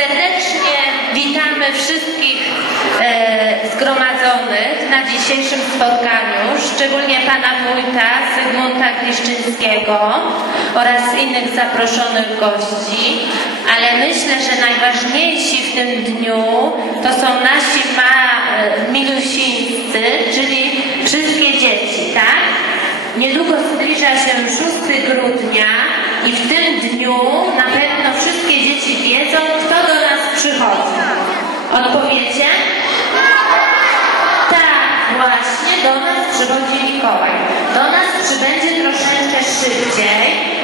Serdecznie witamy wszystkich e, zgromadzonych na dzisiejszym spotkaniu, szczególnie pana wójta Zygmunta Kliszczyńskiego oraz innych zaproszonych gości, ale myślę, że najważniejsi w tym dniu to są nasi ma, e, milusińscy, czyli wszystkie dzieci, tak? Niedługo zbliża się 6 grudnia i w tym dniu na pewno wszystkie dzieci wiedzą, kto do nas przychodzi. Odpowiecie? Tak, właśnie do nas przychodzi Mikołaj. Do nas przybędzie troszeczkę szybciej.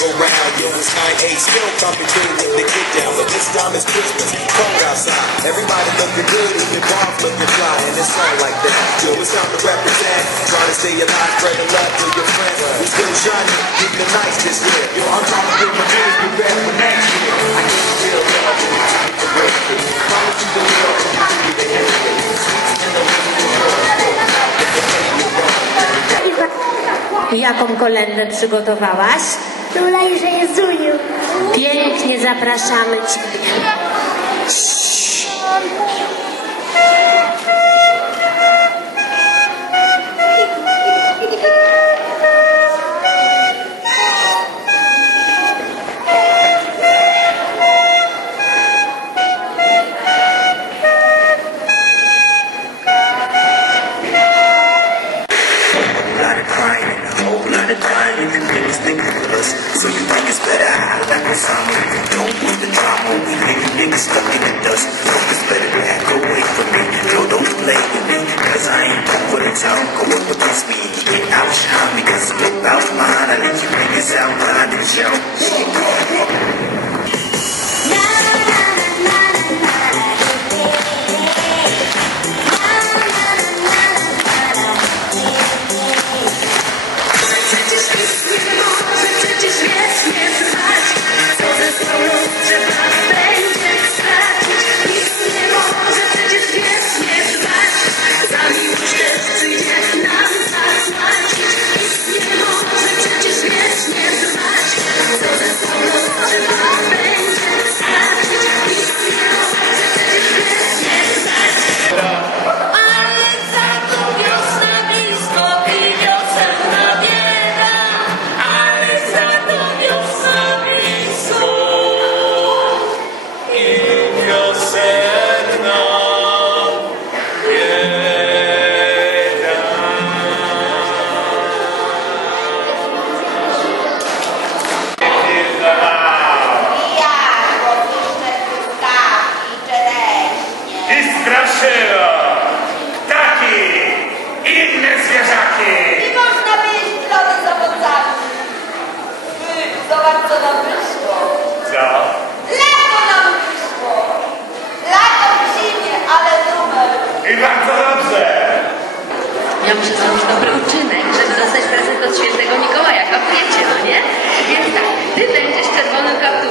Go round. Yo, it's 9-8, still thumping through with the get down. But this time it's Christmas, cold outside. Everybody looking good, even Bob looking fly. And it's all like that. Yo, it's time to represent. Trying to stay alive, spread the love to your friends. We still shining, keeping the nights this year. Yo, I'm trying to get my dreams prepared for next year. I can feel love in the to break it. Promise you the real, continue to hesitate. Sweets in the wind, the world, out, let the baby. Jaką kolędę przygotowałaś? Tulej, że Jezuniu. Pięknie zapraszamy Ciebie. lot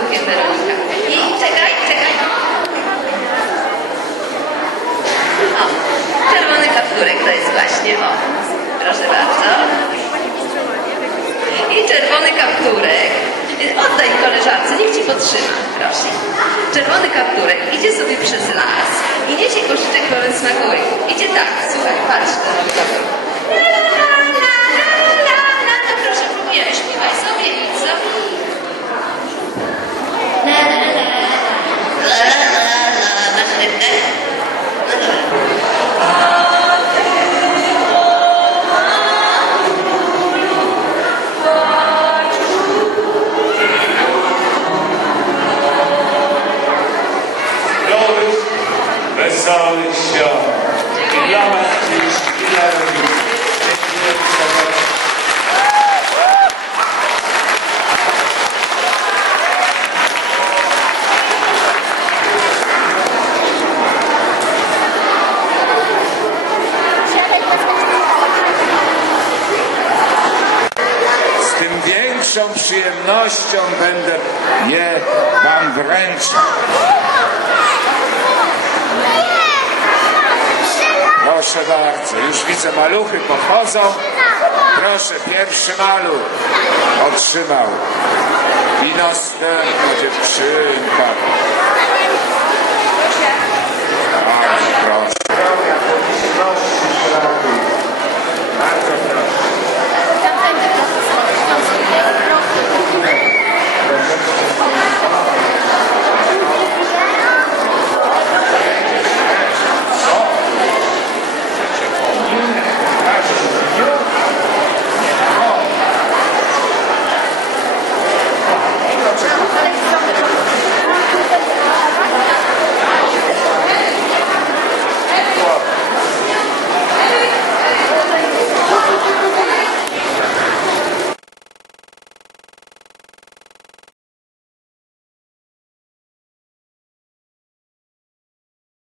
I czekaj, czekaj. O, czerwony kapturek to jest właśnie, o. Proszę bardzo. I czerwony kapturek. Oddaj koleżance, niech ci potrzyma, proszę. Czerwony kapturek idzie sobie przez las i niesie koszyczek pełen smakołyków. Idzie tak, słuchaj, patrz, czerwony kapturek. Yeah. przyjemnością będę je Wam wręczał. Proszę bardzo, już widzę maluchy podchodzą. Proszę, pierwszy maluch otrzymał i następna dziewczynka.